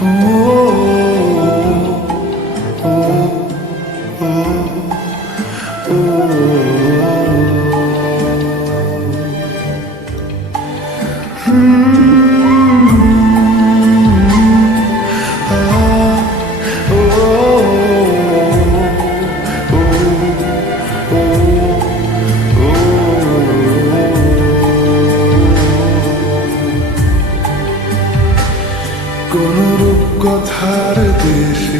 কোন রূপকথার দেশে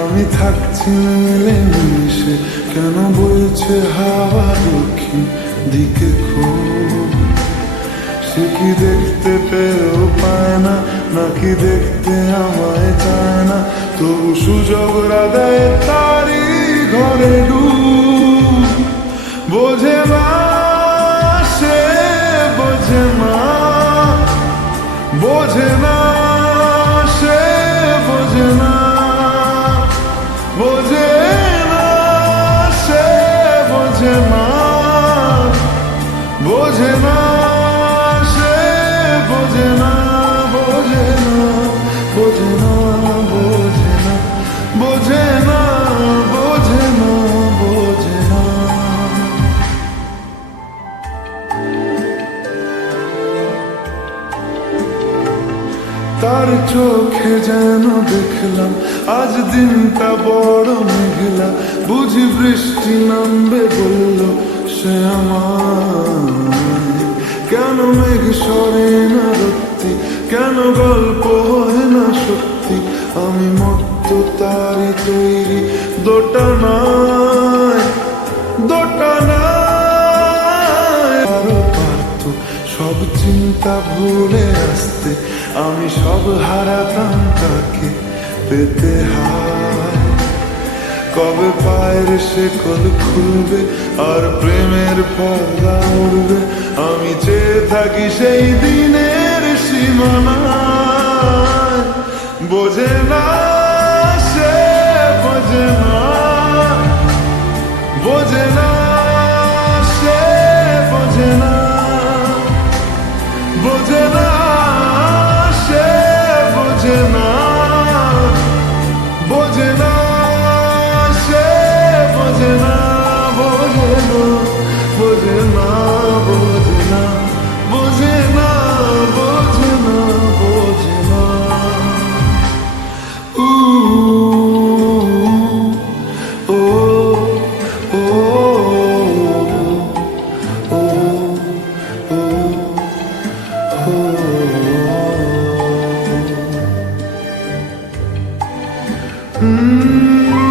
আমি থাকছি মিলে মিশে, কেন বইছে হাওয়া দক্ষিণ দিকে খুব? সে কি দেখতে পেয়েও পায় না, নাকি দেখতে আমায় চায় না? তবু সুযোগ রাগায় তারি ঘরে ডুব। বোঝে না সে, বোঝে না, বোঝে না সে, বোঝে না, বোঝে না সে, বোঝে না, বোঝে না সে, বোঝে না, বোঝে না, বোঝে না, বোঝে না, বোঝে না, বোঝে না, বোঝে না। তার চোখে যেন দেখলাম আজ দিনটা বড় মেঘলা, বুঝি বৃষ্টি নামবে বলল সে আমায়। কেন মেঘ সরে না রত্তি, কেন গল্প হয় না সত্যি? আমি মত্ত তারি তৈরি দোটানায়, দোটানায়। আরো পারত সব চিন্তা ভুলে আসতে, আমি সব হারাতাম তাকে পেতে হায়। কবে পায়ের শেকল খুলবে আর প্রেমের পর্দা উড়বে? আমি চেয়ে থাকি সেই দিনের সীমানায়। বোঝে না সে, বোঝে না, বোঝে না সে, বোঝে না, বোঝে না সে, বোঝে না, বোঝে না সে, বোঝে না, বোঝে না, বোঝে না, বোঝে না, বোঝে না, বোঝে না, বোঝে না। ও ও ও ও ও